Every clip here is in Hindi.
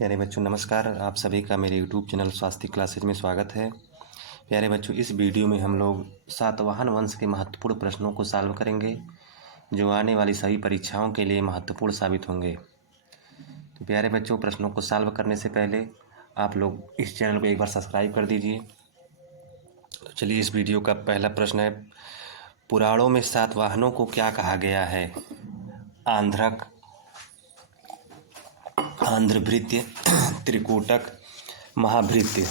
प्यारे बच्चों नमस्कार। आप सभी का मेरे यूट्यूब चैनल स्वास्थ्य क्लासेज में स्वागत है। प्यारे बच्चों, इस वीडियो में हम लोग सातवाहन वंश के महत्वपूर्ण प्रश्नों को सॉल्व करेंगे जो आने वाली सभी परीक्षाओं के लिए महत्वपूर्ण साबित होंगे। तो प्यारे बच्चों, प्रश्नों को सॉल्व करने से पहले आप लोग इस चैनल को एक बार सब्सक्राइब कर दीजिए। तो चलिए, इस वीडियो का पहला प्रश्न है, पुराणों में सातवाहनों को क्या कहा गया है? आंध्रक, आंध्रभृत्य, त्रिकूटक, महाभृत्य।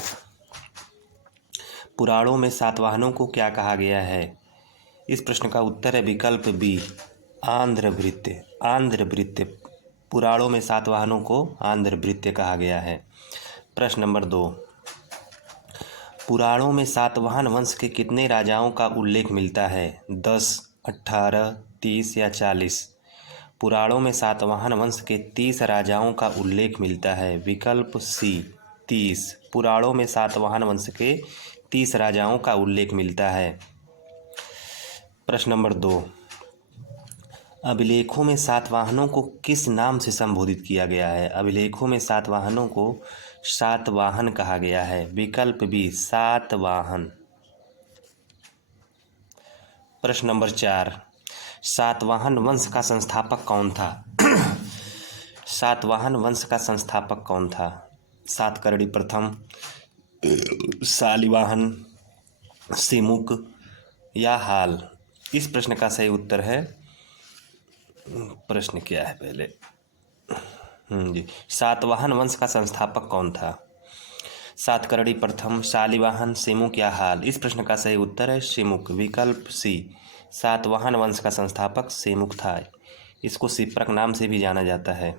पुराणों में सातवाहनों को क्या कहा गया है? इस प्रश्न का उत्तर है विकल्प बी, आंध्रभृत्य। आंध्रभृत्य, पुराणों में सातवाहनों को आंध्रभृत्य कहा गया है। प्रश्न नंबर 2, पुराणों में सातवाहन वंश के कितने राजाओं का उल्लेख मिलता है? 10, 18, 30 या 40? पुराणों में सातवाहन वंश के 30 राजाओं का उल्लेख मिलता है। विकल्प सी, 30। पुराणों में सातवाहन वंश के 30 राजाओं का उल्लेख मिलता है। प्रश्न नंबर 2, अभिलेखों में सातवाहनों को किस नाम से संबोधित किया गया है? अभिलेखों में सातवाहनों को सातवाहन कहा गया है। विकल्प बी, सातवाहन। प्रश्न नंबर 4, सातवाहन वंश का संस्थापक कौन था? सातवाहन वंश का संस्थापक कौन था? सातकर्णी प्रथम, शालिवाहन, सिमुक या हाल? इस प्रश्न का सही उत्तर है, प्रश्न क्या है पहले जी, सातवाहन वंश का संस्थापक कौन था? सातकर्णी प्रथम, शालिवाहन, सिमुक या हाल? इस प्रश्न का सही उत्तर है सिमुक। विकल्प सी, सातवाहन वंश का संस्थापक सिमुक था। इसको सिप्रक नाम से भी जाना जाता है।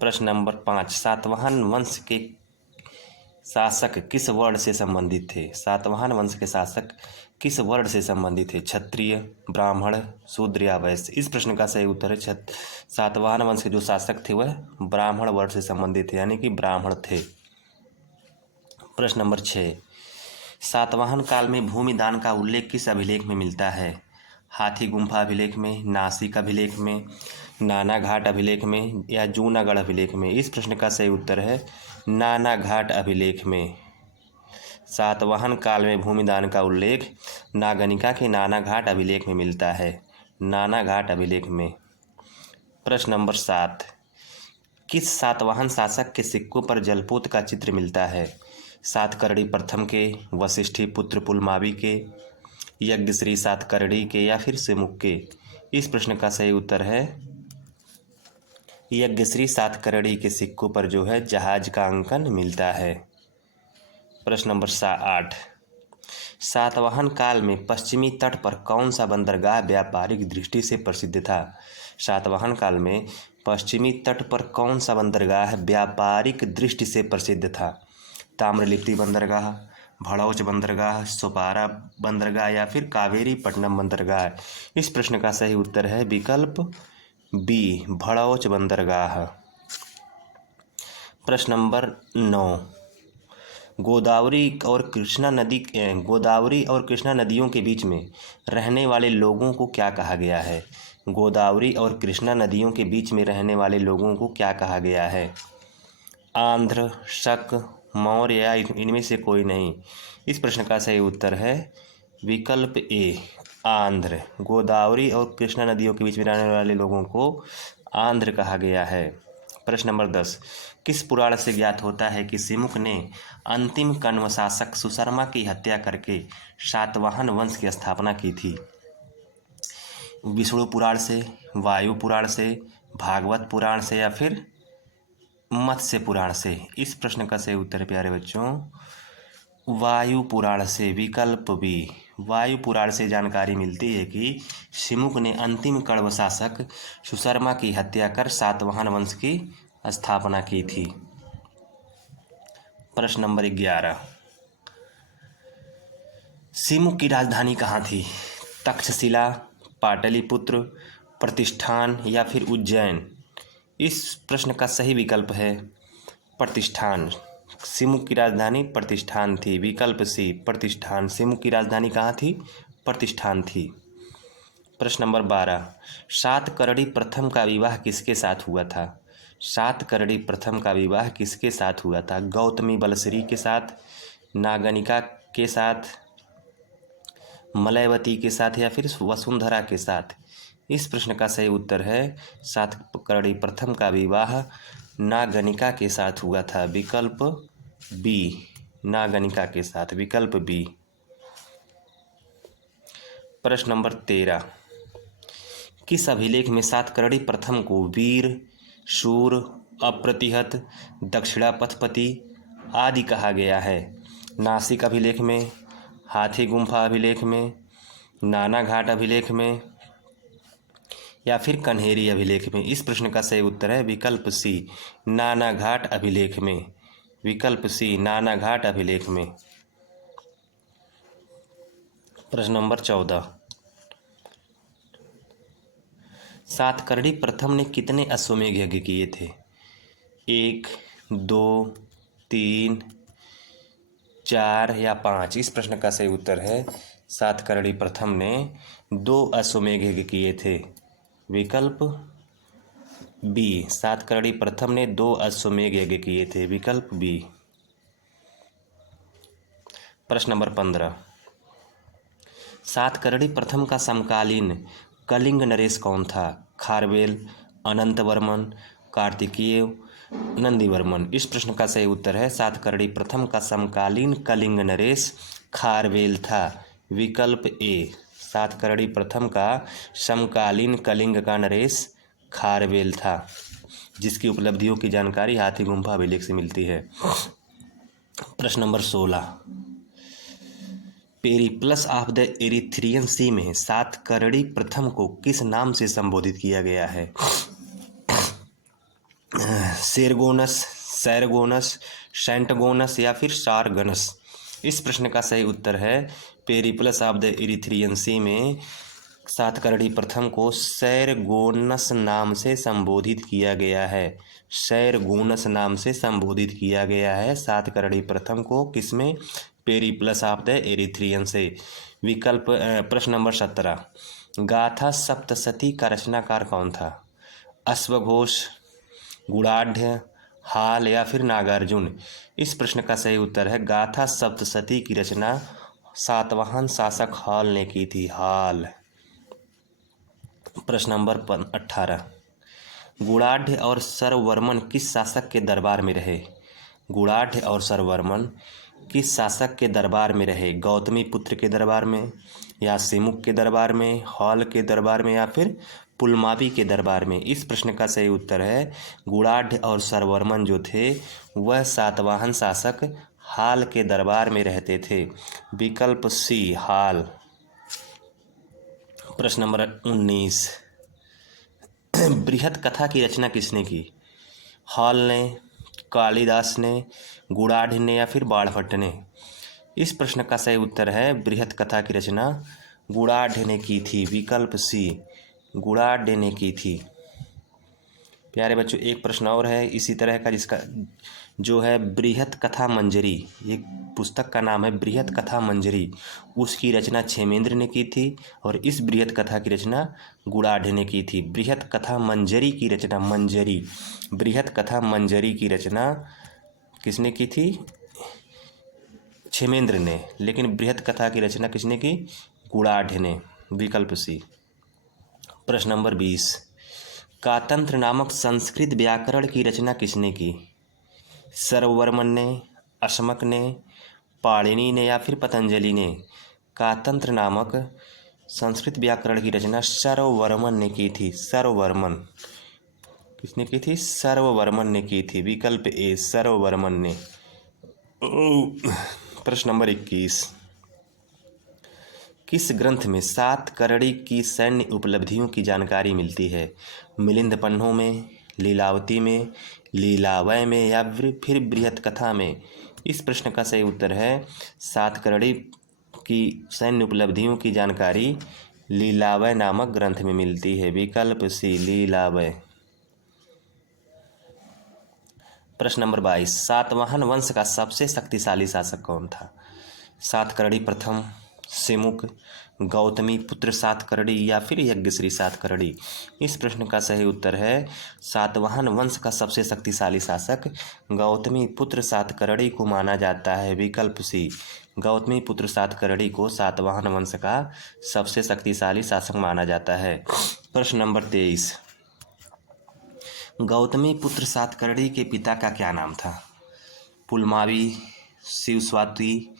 प्रश्न नंबर 5, सातवाहन वंश के शासक किस वर्ण से संबंधित थे? सातवाहन वंश के शासक किस वर्ण से संबंधित थे? क्षत्रिय, ब्राह्मण, शूद्र या वैश्य? इस प्रश्न का सही उत्तर है सातवाहन वंश के जो शासक थे वह ब्राह्मण वर्ण से संबंधित थे, यानी कि ब्राह्मण थे। प्रश्न नंबर 6, सातवाहन काल में भूमि दान का उल्लेख किस अभिलेख में मिलता है? हाथी गुम्फा अभिलेख में, नासिक अभिलेख में, नानाघाट अभिलेख में या जूनागढ़ अभिलेख में? इस प्रश्न का सही उत्तर है नानाघाट अभिलेख में। सातवाहन काल में भूमि दान का उल्लेख नागनिका के नानाघाट अभिलेख में मिलता है, नानाघाट अभिलेख में। प्रश्न नंबर 7, किस सातवाहन शासक के सिक्कों पर जलपोत का चित्र मिलता है? सातकर्णी प्रथम के, वशिष्ठी पुत्र पुलमावी के, यज्ञश्री सातकर्णी के या फिर सिमुक के? इस प्रश्न का सही उत्तर है यज्ञश्री सातकर्णी के सिक्कों पर जो है जहाज का अंकन मिलता है। प्रश्न नंबर 8, सातवाहन काल में पश्चिमी तट पर कौन सा बंदरगाह व्यापारिक दृष्टि से प्रसिद्ध था? सातवाहन काल में पश्चिमी तट पर कौन सा बंदरगाह व्यापारिक दृष्टि से प्रसिद्ध था? ताम्रलिप्ति बंदरगाह, भड़ौच बंदरगाह, सोपारा बंदरगाह या फिर कावेरीपट्टनम बंदरगाह? इस प्रश्न का सही उत्तर है विकल्प बी, भड़ौच बंदरगाह। प्रश्न नंबर 9, गोदावरी और कृष्णा नदियों के बीच में रहने वाले लोगों को क्या कहा गया है? गोदावरी और कृष्णा नदियों के बीच में रहने वाले लोगों को क्या कहा गया है? आंध्र, शक, मौर्य या इनमें से कोई नहीं? इस प्रश्न का सही उत्तर है विकल्प ए, आंध्र। गोदावरी और कृष्णा नदियों के बीच में रहने वाले लोगों को आंध्र कहा गया है। प्रश्न नंबर 10, किस पुराण से ज्ञात होता है कि सिमुक ने अंतिम कण्व शासक सुशर्मा की हत्या करके सातवाहन वंश की स्थापना की थी? विष्णु पुराण से, वायु पुराण से, भागवत पुराण से या फिर मत्स्य पुराण से? इस प्रश्न का सही उत्तर है प्यारे बच्चों वायु पुराण से। विकल्प बी, वायु पुराण से जानकारी मिलती है कि सिमुक ने अंतिम कण्व शासक सुशर्मा की हत्या कर सातवाहन वंश की स्थापना की थी। प्रश्न नंबर 11, सिमुक की राजधानी कहाँ थी? तक्षशिला, पाटलिपुत्र, प्रतिष्ठान या फिर उज्जैन? इस प्रश्न का सही विकल्प है प्रतिष्ठान। सिमुक की राजधानी प्रतिष्ठान थी। विकल्प सी, प्रतिष्ठान। सिमुक की राजधानी कहाँ थी? प्रतिष्ठान थी। प्रश्न नंबर 12, सातकर्णी प्रथम का विवाह किसके साथ हुआ था? सातकर्णी प्रथम का विवाह किसके साथ हुआ था? गौतमी बलश्री के साथ, नागनिका के साथ, मलयवती के साथ या फिर वसुंधरा के साथ? इस प्रश्न का सही उत्तर है सातकर्णी प्रथम का विवाह नागनिका के साथ हुआ था। विकल्प बी, नागनिका के साथ, विकल्प बी। प्रश्न नंबर 13, किस अभिलेख में सातकर्णी प्रथम को वीर, शूर, अप्रतिहत, दक्षिणापथपति आदि कहा गया है? नासिक अभिलेख में, हाथी गुम्फा अभिलेख में, नानाघाट अभिलेख में या फिर कन्हेरी अभिलेख में? इस प्रश्न का सही उत्तर है विकल्प सी, नानाघाट अभिलेख में, विकल्प सी, नानाघाट अभिलेख में। प्रश्न नंबर 14, सातकर्णी प्रथम ने कितने अश्वमेध यज्ञ किए थे? 1, 2, 3, 4 या 5? इस प्रश्न का सही उत्तर है सातकर्णी प्रथम ने 2 अश्वमेध यज्ञ किए थे। विकल्प बी, सातकर्णी प्रथम ने 2 अश्वमेध यज्ञ किए थे, विकल्प बी। प्रश्न नंबर 15, सातकर्णी प्रथम का समकालीन कलिंग नरेश कौन था? खारवेल, अनंतवर्मन, कार्तिकेय, नंदीवर्मन? इस प्रश्न का सही उत्तर है सातकर्णी प्रथम का समकालीन कलिंग नरेश खारवेल था। विकल्प ए, सातकर्णी प्रथम का समकालीन कलिंग का नरेश खारवेल था, जिसकी उपलब्धियों की जानकारी हाथी गुम्फा अभिलेख से मिलती है। प्रश्न number 16, Periplus of the Erythraean Sea में सातकर्णी प्रथम को किस नाम से संबोधित किया गया है? सेरगोनस, सैरगोनस, सेंटगोनस या फिर सारगनस? इस प्रश्न का सही उत्तर है Periplus of the Erythraean Sea में सातकर्णी प्रथम को सैरगोनस नाम से संबोधित किया गया है। सैरगोनस नाम से संबोधित किया गया है सातकर्णी प्रथम को, किसमें? पेरिप्लस ऑफ द एरिथ्रियन से। विकल्प प्रश्न नंबर 17, गाथा सप्तशती का रचनाकार कौन था? अश्वघोष, गुणाढ़, हाल या फिर नागार्जुन? इस प्रश्न का सही उत्तर है गाथा सप्तशती की रचना सातवाहन शासक हाल ने की थी, हाल। प्रश्न नंबर 18, गुणाढ़ और सर्ववर्मन किस शासक के दरबार में रहे? गुणाढ़ और सर्ववर्मन किस शासक के दरबार में रहे? गौतमी पुत्र के दरबार में, या सिमुक के दरबार में, हॉल के दरबार में या फिर पुलमावी के दरबार में? इस प्रश्न का सही उत्तर है गुणाढ़ और सर्ववर्मन जो थे वह सातवाहन शासक हाल के दरबार में रहते थे। विकल्प सी, हाल। प्रश्न नंबर 19, बृहत कथा की रचना किसने की? हॉल ने, कालिदास ने, गुणाढ़ ने या फिर बाणभट्ट ने? इस प्रश्न का सही उत्तर है बृहत कथा की रचना गुणाढ़ ने की थी। विकल्प सी, गुणाढ़ ने की थी। प्यारे बच्चों, एक प्रश्न और है इसी तरह का, जिसका जो है बृहत कथा मंजरी, एक पुस्तक का नाम है बृहत कथा मंजरी, उसकी रचना क्षेमेंद्र ने की थी और इस बृहत कथा की रचना गुणाढ़ ने की थी। बृहत कथा मंजरी की रचना, मंजरी, बृहत कथा मंजरी की रचना किसने की थी? क्षेमेंद्र ने। लेकिन बृहत कथा की रचना किसने की? गुणाढ़ ने। विकल्प सी। प्रश्न नंबर 20, कातंत्र नामक संस्कृत व्याकरण की रचना किसने की? सर्ववर्मन ने, अशमक ने, पाणिनि ने या फिर पतंजलि ने? कातंत्र नामक संस्कृत व्याकरण की रचना सर्ववर्मन ने की थी। सर्ववर्मन किसने की थी? सर्ववर्मन ने की थी। विकल्प ए, सर्ववर्मन ने। प्रश्न नंबर 21, किस ग्रंथ में सातकर्णी की सैन्य उपलब्धियों की जानकारी मिलती है? मिलिंद पन्नों में, लीलावती में, लीलावय में या फिर बृहत कथा में? इस प्रश्न का सही उत्तर है सातकर्णी की सैन्य उपलब्धियों की जानकारी लीलावय नामक ग्रंथ में मिलती है। विकल्प सी, लीलावय। प्रश्न नंबर 22, सातवाहन वंश का सबसे शक्तिशाली शासक कौन था? सातकर्णी प्रथम, सिमुक, गौतमी पुत्र सातकर्णी या फिर यज्ञश्री सातकर्णी। इस प्रश्न का सही उत्तर है सातवाहन वंश का सबसे शक्तिशाली शासक गौतमी पुत्र सातकर्णी को माना जाता है। विकल्प सी, गौतमी पुत्र सातकर्णी को सातवाहन वंश का सबसे शक्तिशाली शासक माना जाता है। प्रश्न नंबर 23, गौतमी पुत्र सातकर्णी के पिता का क्या नाम था? पुलमावी, शिवस्वाति,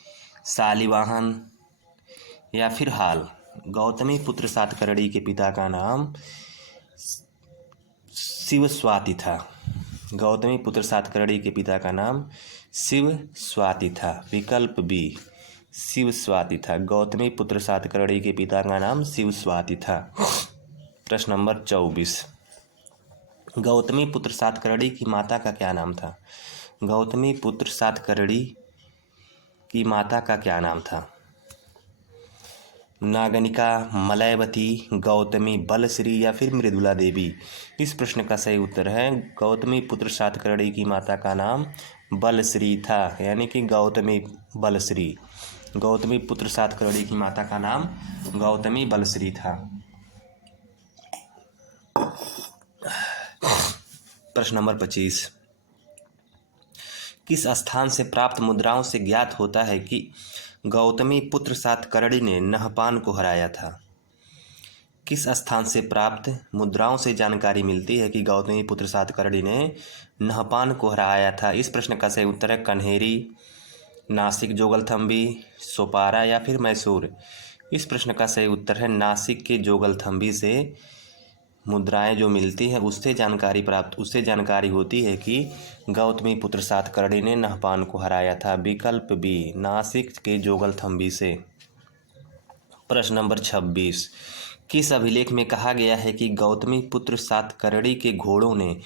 शालिवाहन या फिर हाल। गौतमी पुत्र सातकर्णी के पिता का नाम शिवस्वाति था। गौतमी पुत्र सातकर्णी के पिता का नाम शिवस्वाति था। विकल्प बी, शिवस्वाति था। गौतमी पुत्र सातकर्णी के पिता का नाम शिवस्वाति था। प्रश्न नंबर 24, गौतमी पुत्र सातकर्णी की माता का क्या नाम था? गौतमी पुत्र सातकर्णी की माता का क्या नाम था? नागनिका, मलयवती, गौतमी बलश्री या फिर मृदुला देवी। इस प्रश्न का सही उत्तर है गौतमी पुत्र सातकर्णी की माता का नाम बलश्री था, यानी कि गौतमी बलश्री। गौतमी पुत्र सातकर्णी की माता का नाम गौतमी बलश्री था। प्रश्न नंबर 25, किस स्थान से प्राप्त मुद्राओं से ज्ञात होता है कि गौतमी पुत्र सातकर्णी ने नहपान को हराया था? किस स्थान से प्राप्त मुद्राओं से जानकारी मिलती है कि गौतमी पुत्र सातकर्णी ने नहपान को हराया था? इस प्रश्न का सही उत्तर है कन्हेरी, नासिक जोगलथम्बी, सोपारा या फिर मैसूर। इस प्रश्न का सही उत्तर है नासिक के जोगलथम्बी से मुद्राएं जो मिलती है उससे जानकारी होती है कि गौतमी पुत्र सातकर्णी ने नहपान को हराया था। विकल्प बी, नासिक के जोगलथम्बी से। प्रश्न नंबर 26, किस अभिलेख में कहा गया है कि गौतमी पुत्र सातकर्णी के घोड़ों ने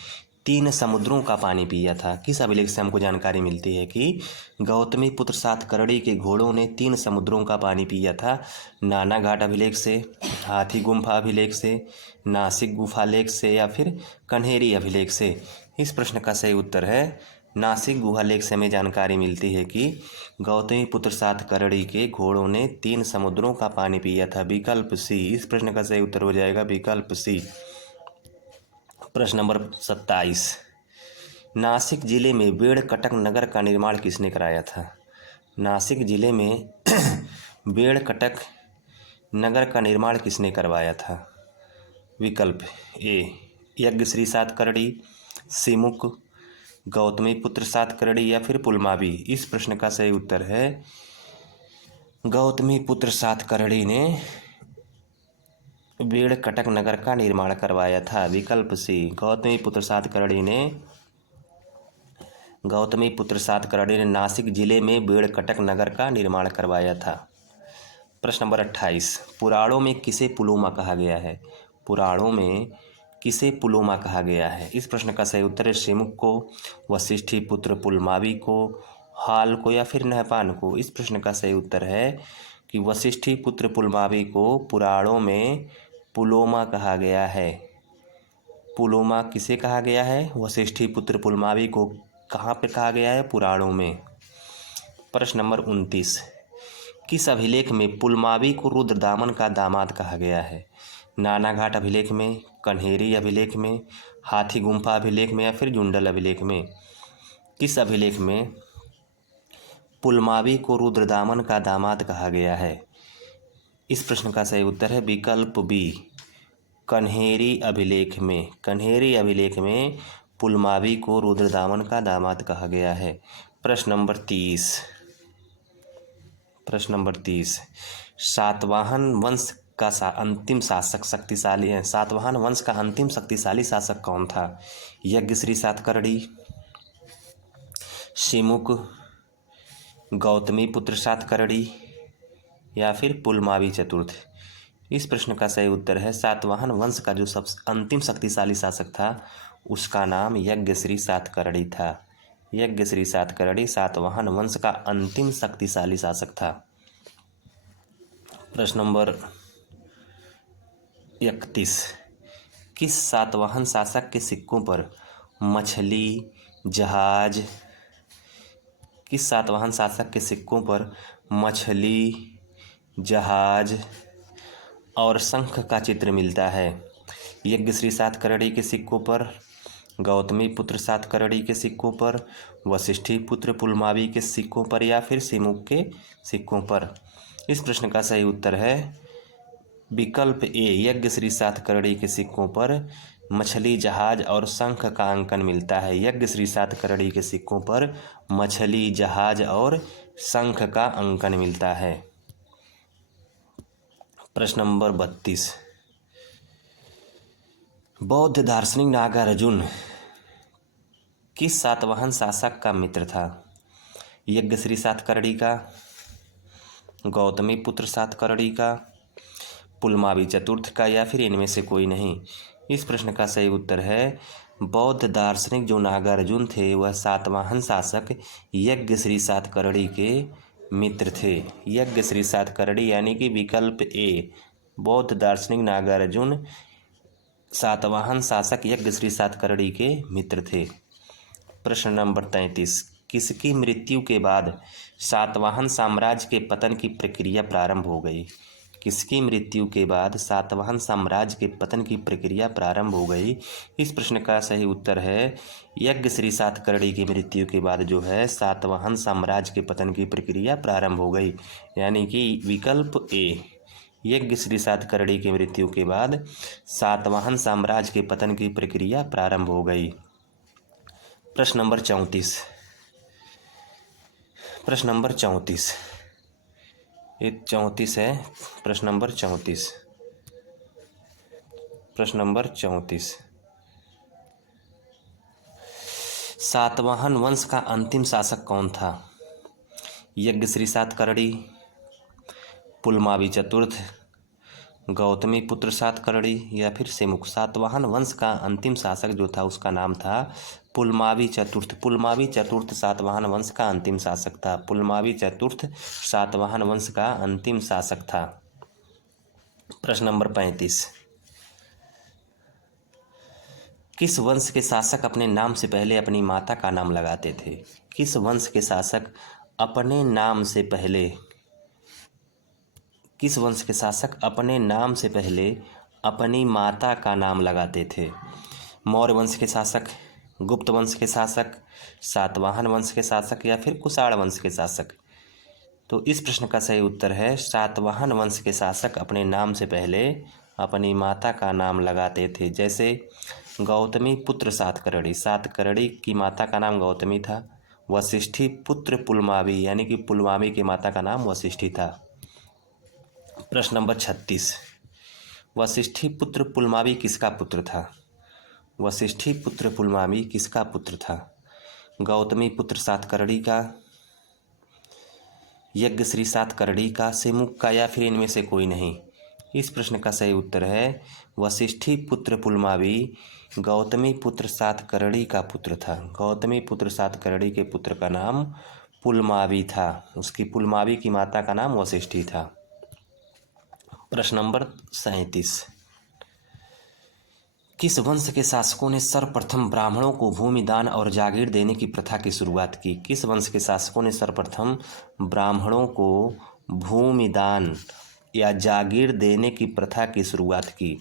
3 समुद्रों का पानी पिया था? किस अभिलेख से हमको जानकारी मिलती है कि गौतमी पुत्र सातकर्णी के घोड़ों ने 3 समुद्रों का पानी पिया था? नाना घाट अभिलेख से, हाथी गुम्फा अभिलेख से, नासिक गुफा लेख से या फिर कन्हेरी अभिलेख से। इस प्रश्न का सही उत्तर है नासिक गुहा लेख से हमें जानकारी मिलती है कि गौतमी पुत्र सातकर्णी के घोड़ों ने 3 समुद्रों का पानी पिया था। विकल्प सी, इस प्रश्न का सही उत्तर हो जाएगा विकल्प सी। प्रश्न नंबर 27, नासिक जिले में बेड़कटक नगर का निर्माण किसने कराया था? नासिक जिले में बेड़कटक नगर का निर्माण किसने करवाया था? विकल्प ए, यज्ञश्री सातकर्णी, सिमुक, गौतमी पुत्र सातकर्णी या फिर पुलमावी। इस प्रश्न का सही उत्तर है गौतमी पुत्र सातकर्णी ने बेड़कटक नगर का निर्माण करवाया था। विकल्प सी, गौतमी पुत्र सातकर्णी ने नासिक जिले में बेड़कटक नगर का निर्माण करवाया था। प्रश्न नंबर 28, पुराणों में किसे पुलोमा कहा गया है? पुराणों में किसे पुलोमा कहा गया है? इस प्रश्न का सही उत्तर है सिमुक को, वशिष्ठी पुत्र पुलमावी को, हाल को या फिर नहपान को। इस प्रश्न का सही उत्तर है कि वशिष्ठी पुत्र पुलमावी को पुराणों में पुलोमा कहा गया है। पुलोमा किसे कहा गया है? वशिष्ठी पुत्र पुलमावी को कहाँ पर कहा गया है? पुराणों में। प्रश्न नंबर 29, किस अभिलेख में पुलमावी को रुद्रदामन का दामाद कहा गया है? नानाघाट अभिलेख में, कन्हेरी अभिलेख में, हाथी गुम्फा अभिलेख में या फिर जुंडल अभिलेख में। किस अभिलेख में पुलमावी को रुद्रदामन का दामाद कहा गया है? इस प्रश्न का सही उत्तर है विकल्प बी, कन्हेरी अभिलेख में। कन्हेरी अभिलेख में पुलमावी को रुद्रदामन का दामाद कहा गया है। प्रश्न नंबर 30, सातवाहन वंश का अंतिम शासक शक्तिशाली है। सातवाहन वंश का अंतिम शक्तिशाली शासक कौन था? यज्ञश्री सातकर्णी, सिमुक, गौतमी पुत्र सातकर्णी या फिर पुलमावी चतुर्थ। इस प्रश्न का सही उत्तर है सातवाहन वंश का जो अंतिम शक्तिशाली शासक था उसका नाम यज्ञश्री सातकर्णी था। यज्ञश्री सातकर्णी सातवाहन वंश का अंतिम शक्तिशाली शासक था। प्रश्न नंबर 31, किस सातवाहन शासक के सिक्कों पर मछली, जहाज, किस सातवाहन शासक के सिक्कों पर मछली, जहाज और शंख का चित्र मिलता है? यज्ञश्री सातकर्णी के सिक्कों पर, गौतमी पुत्र सातकर्णी के सिक्कों पर, वशिष्ठी पुत्र पुलमावी के सिक्कों पर, या फिर सिमुक के सिक्कों पर? इस प्रश्न का सही उत्तर है विकल्प ए, यज्ञश्री सातकर्णी के सिक्कों पर मछली, जहाज और शंख का अंकन मिलता है। यज्ञश्री सातकर्णी के सिक्कों पर मछली, जहाज और शंख का अंकन मिलता है। प्रश्न नंबर 32, बौद्ध दार्शनिक नागार्जुन किस सातवाहन शासक का मित्र था? यज्ञश्री सातकर्णी का, गौतमी पुत्र सातकर्णी का, पुलमावी चतुर्थ का, या फिर इनमें से कोई नहीं? इस प्रश्न का सही उत्तर है बौद्ध दार्शनिक जो नागार्जुन थे वह सातवाहन शासक यज्ञश्री सातकर्णी के मित्र थे। यज्ञश्री सातकर्णी यानी कि विकल्प ए, बौद्ध दार्शनिक नागार्जुन सातवाहन शासक यज्ञश्री सातकर्णी के मित्र थे। प्रश्न नंबर 33, किसकी मृत्यु के बाद सातवाहन साम्राज्य के पतन की प्रक्रिया प्रारंभ हो गई? किसकी मृत्यु के बाद सातवाहन साम्राज्य के पतन की प्रक्रिया प्रारंभ हो गई? इस प्रश्न का सही उत्तर है यज्ञश्री सातकर्णी की मृत्यु के बाद जो है सातवाहन साम्राज्य के पतन की प्रक्रिया प्रारंभ हो गई, यानी कि विकल्प ए, यज्ञश्री सातकर्णी की मृत्यु के बाद सातवाहन साम्राज्य के पतन की प्रक्रिया प्रारंभ हो गई। प्रश्न नंबर 34, प्रश्न नंबर 34, ये 34 है। प्रश्न नंबर 34, प्रश्न नंबर 34, सातवाहन वंश का अंतिम शासक कौन था? यज्ञश्री सातकर्णी, पुलमावी चतुर्थ, गौतमी पुत्र सातकर्णी, या फिर सिमुक? सातवाहन वंश का अंतिम शासक जो था उसका नाम था पुलमावी चतुर्थ। पुलमावी चतुर्थ सातवाहन वंश का अंतिम शासक था। पुलमावी चतुर्थ सातवाहन वंश का अंतिम शासक था। प्रश्न नंबर 35, किस वंश के शासक अपने नाम से पहले अपनी माता का नाम लगाते थे? किस वंश के शासक अपने नाम से पहले, किस वंश के शासक अपने नाम से पहले अपनी माता का नाम लगाते थे? मौर्य वंश के शासक, गुप्त वंश के शासक, सातवाहन वंश के शासक, या फिर कुषाण वंश के शासक? तो इस प्रश्न का सही उत्तर है सातवाहन वंश के शासक अपने नाम से पहले अपनी माता का नाम लगाते थे। जैसे गौतमी पुत्र सातकर्णी, सातकर्णी की माता का नाम गौतमी था। वशिष्ठी पुत्र पुलमावी, यानी कि पुलमावी की माता का नाम वशिष्ठी था। प्रश्न नंबर 36, वशिष्ठी पुत्र पुलमावी किसका पुत्र था? वशिष्ठी पुत्र पुलमावी किसका पुत्र था? गौतमी पुत्र सातकर्णी का, यज्ञश्री सातकर्णी का, सिमुक का, या फिर इनमें से कोई नहीं? इस प्रश्न का सही उत्तर है वशिष्ठी पुत्र पुलमावी गौतमी पुत्र सातकर्णी का पुत्र था। गौतमी पुत्र सातकर्णी के पुत्र का नाम पुलमावी था। उसकी पुलमावी की माता का नाम वशिष्ठी था। प्रश्न नंबर 37, किस वंश के शासकों ने सर्वप्रथम ब्राह्मणों को भूमि दान और जागीर देने की प्रथा की शुरुआत की? किस वंश के शासकों ने सर्वप्रथम ब्राह्मणों को भूमि दान या जागीर देने की प्रथा की शुरुआत की?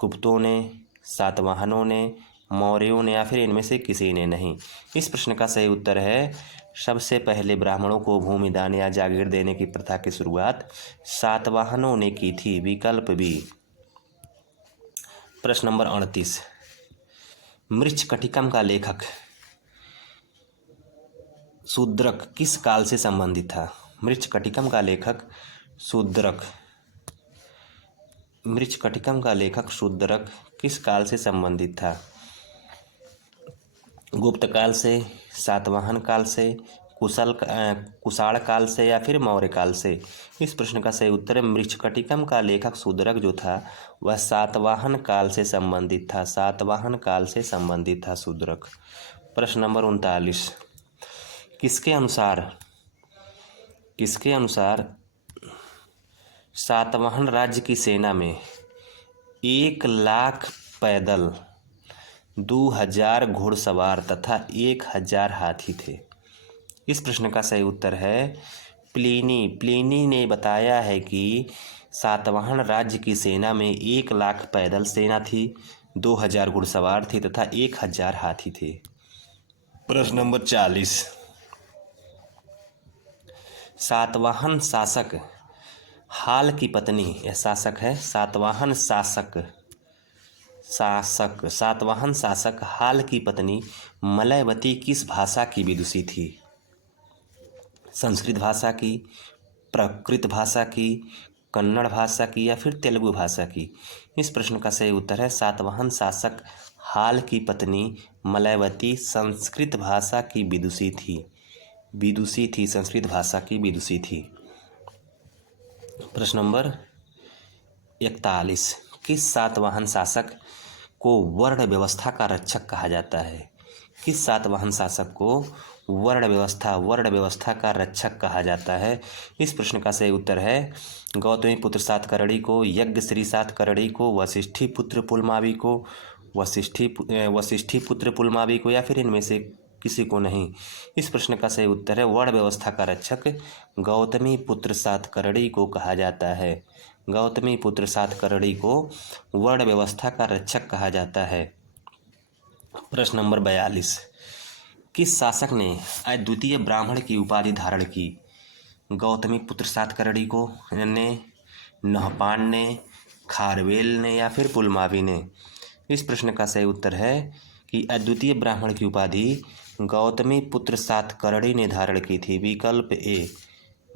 गुप्तों ने, सातवाहनों ने, मौर्यों ने, या फिर इनमें से किसी ने नहीं? इस प्रश्न का सही उत्तर है सबसे पहले ब्राह्मणों को भूमि दान या जागीर देने की प्रथा की शुरुआत सातवाहनों ने की थी, विकल्प बी। प्रश्न नंबर 38, मृच्छकटिकम का लेखक शूद्रक किस काल से संबंधित था? मृच्छकटिकम का लेखक शूद्रक, मृच्छकटिकम का लेखक शूद्रक किस काल से संबंधित था? गुप्त काल से, सातवाहन काल से, कुषाण काल से, या फिर मौर्य काल से? इस प्रश्न का सही उत्तर है मृच्छकटिकम का लेखक शूद्रक जो था वह सातवाहन काल से संबंधित था। सातवाहन काल से संबंधित था शूद्रक। प्रश्न नंबर 39, किसके अनुसार सातवाहन राज्य की सेना में 1,00,000 पैदल, 2,000 घुड़सवार तथा 1,000 हाथी थे? इस प्रश्न का सही उत्तर है प्लिनी ने बताया है कि सातवाहन राज्य की सेना में 1,00,000 पैदल सेना थी, 2,000 घुड़सवार थे तथा 1,000 हाथी थे। प्रश्न नंबर 40। सातवाहन शासक हाल की पत्नी, यह शासक है, सातवाहन शासक हाल की पत्नी मलयवती किस भाषा की विदुषी थी? संस्कृत भाषा की, प्राकृत भाषा की, कन्नड़ भाषा की या फिर तेलुगु भाषा की? इस प्रश्न का सही उत्तर है सातवाहन शासक हाल की पत्नी मलयवती संस्कृत भाषा की विदुषी थी, संस्कृत भाषा की विदुषी थी। प्रश्न नंबर 41। किस सातवाहन शासक को वर्ण व्यवस्था का रक्षक कहा जाता है? किस सातवाहन शासक को वर्ण व्यवस्था का रक्षक कहा जाता है? इस प्रश्न का सही उत्तर है गौतमी पुत्र सातकर्णी को, यज्ञश्री सातकर्णी को, वशिष्ठी पुत्र पुलमावी को, वशिष्ठी पुत्र पुलमावी को या फिर इनमें से किसी को नहीं। इस प्रश्न का सही उत्तर है वर्ण व्यवस्था का रक्षक गौतमी पुत्र सातकर्णी को कहा जाता है। गौतमी पुत्र सातकर्णी को वर्ण व्यवस्था का रक्षक कहा जाता है। प्रश्न नंबर 42। किस शासक ने अद्वितीय ब्राह्मण की उपाधि धारण की? गौतमी पुत्र सातकर्णी को ने, नहपान ने, खारवेल ने या फिर पुलमावी ने? इस प्रश्न का सही उत्तर है कि अद्वितीय ब्राह्मण की उपाधि गौतमी पुत्र सातकर्णी ने धारण की थी। विकल्प ए,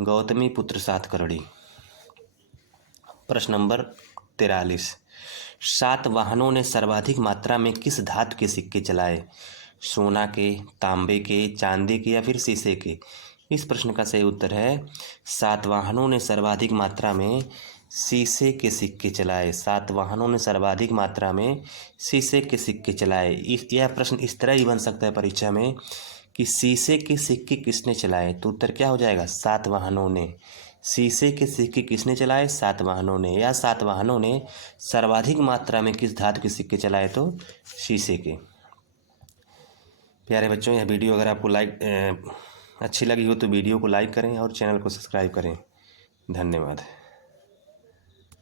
गौतमी पुत्र सातकर्णी। प्रश्न नंबर 43। सातवाहनों ने सर्वाधिक मात्रा में किस धातु के सिक्के चलाए? सोना के, तांबे के, चांदी के या फिर शीशे के? इस प्रश्न का सही उत्तर है सातवाहनों ने सर्वाधिक मात्रा में शीशे के सिक्के चलाए। सातवाहनों ने सर्वाधिक मात्रा में शीशे के सिक्के चलाए। यह प्रश्न इस तरह ही बन सकता है परीक्षा में कि शीशे के सिक्के किसने चलाए, तो उत्तर क्या हो जाएगा? सातवाहनों ने। शीशे के सिक्के किसने चलाए? सातवाहनों ने। या सातवाहनों ने सर्वाधिक मात्रा में किस धातु के सिक्के चलाए, तो शीशे के। प्यारे बच्चों, यह वीडियो अगर आपको अच्छी लगी हो तो वीडियो को लाइक करें और चैनल को सब्सक्राइब करें। धन्यवाद।